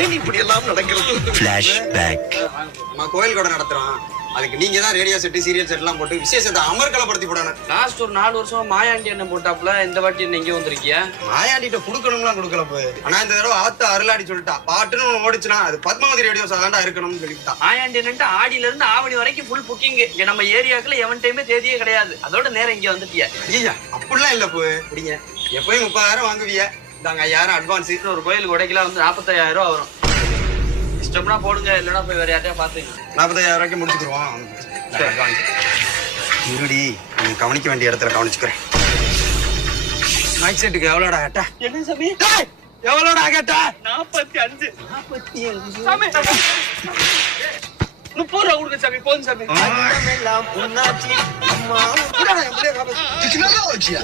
ஏன் இப்படி எல்லாம் நடக்கிறது? ஃபிளாஷ்பேக். நம்ம கோயில் கூட நடத்துறோம். அதுக்கு நீங்க தான் ரேடியோ செட் சீரியல் செட் எல்லாம் போட்டு விசேஷத்தை அமர்கலப்படுத்தி போடணும். லாஸ்ட் ஒரு 4 வருஷமா மாயாண்டி என்ன போட்டாப்ல, இந்த வாட்டி என்ன இங்க வந்திருக்கியா? மாயாண்டிட்ட குடுக்கணும்லாம் குடுக்கல போய். ஆனா இந்த தடவை ஆத்த அருளாடி சொல்லிட்டா, பாட்டுன்னு ஒண்ணு ஓடிச்சுனா அது பத்மாவதி ரேடியோ சாதாண்டா இருக்கணும்னு சொல்லிட்டா. மாயாண்டி என்னன்ட்டு ஆடியில இருந்து ஆவணி வரைக்கும் ஃபுல் புக்கிங். இங்க நம்ம ஏரியாக்குள்ள எவன் டைமே தேதியே கிடையாது. அதோட நேரம் இங்க வந்துட்டியா? ஐயா அப்படிலாம் இல்ல போய். அப்படிங்க எப்பயும் 30,000 வாங்குவிய, இதாங்க 5,000 அட்வான்ஸ். ஒரு கோயிலுக்கு உடைக்கலாம் வந்து 45,000 ரூபா வரும். இஷ்டம்னா போடுங்க, இல்லைன்னா போய் வேற யார்ட்டையா பாத்துங்க. 45,000 ரூபாய்க்கு முடிச்சுக்குருவோம். இருடி, நீ கவனிக்க வேண்டிய இடத்துல கவனிச்சுக்கிறேன். மைக் செட்டுக்கு எவ்வளோடா கேட்டா? என்ன சாமி? எவ்வளோடா கேட்டா? 45. சாமி 30 ரூபா கொடுங்க சாமி, போதும் சாமி. Tecnologia.